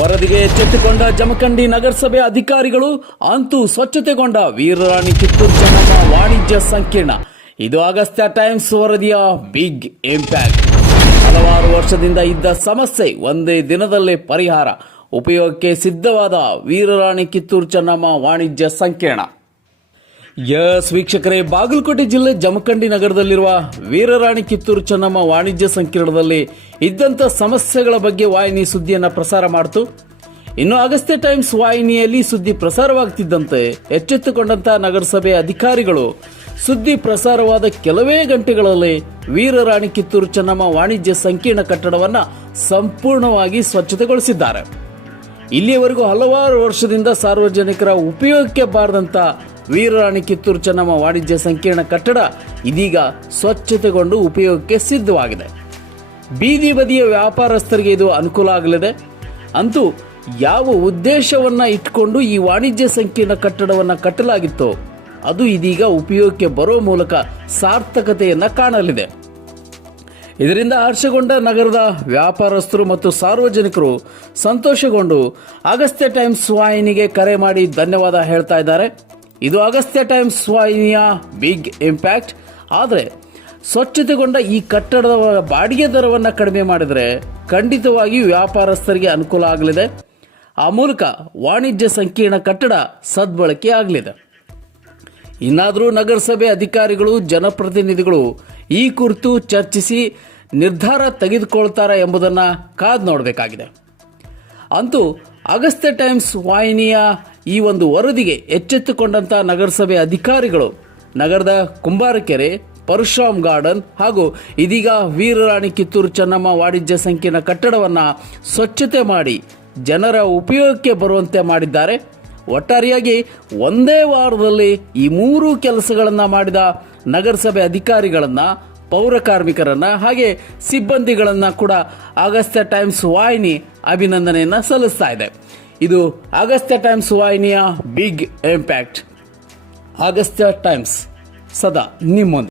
ವರದಿಗೆ ಎಚ್ಚೆತ್ತುಕೊಂಡ ಜಮಖಂಡಿ ನಗರಸಭೆ ಅಧಿಕಾರಿಗಳು ಅಂತೂ ಸ್ವಚ್ಛತೆಗೊಂಡ ವೀರರಾಣಿ ಕಿತ್ತೂರು ಚೆನ್ನಮ್ಮ ವಾಣಿಜ್ಯ ಸಂಕೀರ್ಣ. ಇದು ಅಗಸ್ತ್ಯ ಟೈಮ್ಸ್ ವರದಿಯ ಬಿಗ್ ಇಂಪ್ಯಾಕ್ಟ್. ಹಲವಾರು ವರ್ಷದಿಂದ ಇದ್ದ ಸಮಸ್ಯೆ ಒಂದೇ ದಿನದಲ್ಲೇ ಪರಿಹಾರ. ಉಪಯೋಗಕ್ಕೆ ಸಿದ್ಧವಾದ ವೀರರಾಣಿ ಕಿತ್ತೂರು ಚೆನ್ನಮ್ಮ ವಾಣಿಜ್ಯ ಸಂಕೀರ್ಣ. ಎಸ್ ವೀಕ್ಷಕರೇ, ಬಾಗಲಕೋಟೆ ಜಿಲ್ಲೆ ಜಮಖಂಡಿ ನಗರದಲ್ಲಿರುವ ವೀರರಾಣಿ ಕಿತ್ತೂರು ಚೆನ್ನಮ್ಮ ವಾಣಿಜ್ಯ ಸಂಕೀರ್ಣದಲ್ಲಿ ಇದ್ದಂಥ ಸಮಸ್ಯೆಗಳ ಬಗ್ಗೆ ವಾಹಿನಿ ಸುದ್ದಿಯನ್ನು ಪ್ರಸಾರ ಮಾಡಿತು. ಇನ್ನು ಅಗಸ್ತ್ಯ ಟೈಮ್ಸ್ ವಾಹಿನಿಯಲ್ಲಿ ಸುದ್ದಿ ಪ್ರಸಾರವಾಗ್ತಿದ್ದಂತೆ ಎಚ್ಚೆತ್ತುಕೊಂಡಂಥ ನಗರಸಭೆ ಅಧಿಕಾರಿಗಳು ಸುದ್ದಿ ಪ್ರಸಾರವಾದ ಕೆಲವೇ ಗಂಟೆಗಳಲ್ಲಿ ವೀರರಾಣಿ ಕಿತ್ತೂರು ಚೆನ್ನಮ್ಮ ವಾಣಿಜ್ಯ ಸಂಕೀರ್ಣ ಕಟ್ಟಡವನ್ನ ಸಂಪೂರ್ಣವಾಗಿ ಸ್ವಚ್ಛತೆಗೊಳಿಸಿದ್ದಾರೆ. ಇಲ್ಲಿಯವರೆಗೂ ಹಲವಾರು ವರ್ಷದಿಂದ ಸಾರ್ವಜನಿಕರ ಉಪಯೋಗಕ್ಕೆ ಬಾರದಂತ ವೀರರಾಣಿ ಕಿತ್ತೂರು ಚೆನ್ನಮ್ಮ ವಾಣಿಜ್ಯ ಸಂಕೀರ್ಣ ಕಟ್ಟಡ ಇದೀಗ ಸ್ವಚ್ಛತೆಗೊಂಡು ಉಪಯೋಗಕ್ಕೆ ಸಿದ್ಧವಾಗಿದೆ. ಬೀದಿ ಬದಿಯ ವ್ಯಾಪಾರಸ್ಥರಿಗೆ ಇದು ಅನುಕೂಲ ಆಗಲಿದೆ. ಅಂತೂ ಯಾವ ಉದ್ದೇಶವನ್ನ ಇಟ್ಕೊಂಡು ಈ ವಾಣಿಜ್ಯ ಸಂಕೀರ್ಣ ಕಟ್ಟಡವನ್ನ ಕಟ್ಟಲಾಗಿತ್ತೋ, ಅದು ಇದೀಗ ಉಪಯೋಗಕ್ಕೆ ಬರೋ ಮೂಲಕ ಸಾರ್ಥಕತೆಯನ್ನು ಕಾಣಲಿದೆ. ಇದರಿಂದ ಹರ್ಷಗೊಂಡ ನಗರದ ವ್ಯಾಪಾರಸ್ಥರು ಮತ್ತು ಸಾರ್ವಜನಿಕರು ಸಂತೋಷಗೊಂಡು ಅಗಸ್ತ್ಯ ಟೈಮ್ಸ್ ವಾಹಿನಿಗೆ ಕರೆ ಮಾಡಿ ಧನ್ಯವಾದ ಹೇಳ್ತಾ ಇದ್ದಾರೆ. ಇದು ಅಗಸ್ತ್ಯ ಟೈಮ್ಸ್ ವಾಹಿನಿಯ ಬಿಗ್ ಇಂಪ್ಯಾಕ್ಟ್ ಆದರೆ, ಸ್ವಚ್ಛತೆಗೊಂಡ ಈ ಕಟ್ಟಡದ ಬಾಡಿಗೆ ದರವನ್ನು ಕಡಿಮೆ ಮಾಡಿದರೆ ಖಂಡಿತವಾಗಿಯೂ ವ್ಯಾಪಾರಸ್ಥರಿಗೆ ಅನುಕೂಲ ಆಗಲಿದೆ. ಆ ಮೂಲಕ ವಾಣಿಜ್ಯ ಸಂಕೀರ್ಣ ಕಟ್ಟಡ ಸದ್ಬಳಕೆ ಆಗಲಿದೆ. ಇನ್ನಾದರೂ ನಗರಸಭೆ ಅಧಿಕಾರಿಗಳು, ಜನಪ್ರತಿನಿಧಿಗಳು ಈ ಕುರಿತು ಚರ್ಚಿಸಿ ನಿರ್ಧಾರ ತೆಗೆದುಕೊಳ್ತಾರೆ ಎಂಬುದನ್ನು ಕಾದು ನೋಡಬೇಕಾಗಿದೆ. ಅಂತೂ ಅಗಸ್ತ್ಯ ಟೈಮ್ಸ್ ವಾಹಿನಿಯ ಈ ಒಂದು ವರದಿಗೆ ಎಚ್ಚೆತ್ತುಕೊಂಡಂಥ ನಗರಸಭೆ ಅಧಿಕಾರಿಗಳು ನಗರದ ಕುಂಬಾರಕೆರೆ, ಪರಶುರಾಮ್ ಗಾರ್ಡನ್ ಹಾಗೂ ಇದೀಗ ವೀರರಾಣಿ ಕಿತ್ತೂರು ಚೆನ್ನಮ್ಮ ವಾಣಿಜ್ಯ ಸಂಕೀರ್ಣ ಕಟ್ಟಡವನ್ನ ಸ್ವಚ್ಛತೆ ಮಾಡಿ ಜನರ ಉಪಯೋಗಕ್ಕೆ ಬರುವಂತೆ ಮಾಡಿದ್ದಾರೆ. ಒಟ್ಟಾರೆಯಾಗಿ ಒಂದೇ ವಾರದಲ್ಲಿ ಈ ಮೂರು ಕೆಲಸಗಳನ್ನು ಮಾಡಿದ ನಗರಸಭೆ ಅಧಿಕಾರಿಗಳನ್ನ ಪೌರ ಕಾರ್ಮಿಕರನ್ನ ಹಾಗೆ ಸಿಬ್ಬಂದಿಗಳನ್ನ ಕೂಡ ಅಗಸ್ತ್ಯ ಟೈಮ್ಸ್ ವಾಹಿನಿ ಅಭಿನಂದನೆಯನ್ನ ಸಲ್ಲಿಸ್ತಾ ಇದೆ. ಇದು ಅಗಸ್ತ್ಯ ಟೈಮ್ಸ್ ವಾಹಿನಿಯ ಬಿಗ್ ಇಂಪ್ಯಾಕ್ಟ್. ಅಗಸ್ತ್ಯ ಟೈಮ್ಸ್ ಸದಾ ನಿಮ್ಮೊಂದಿಗೆ.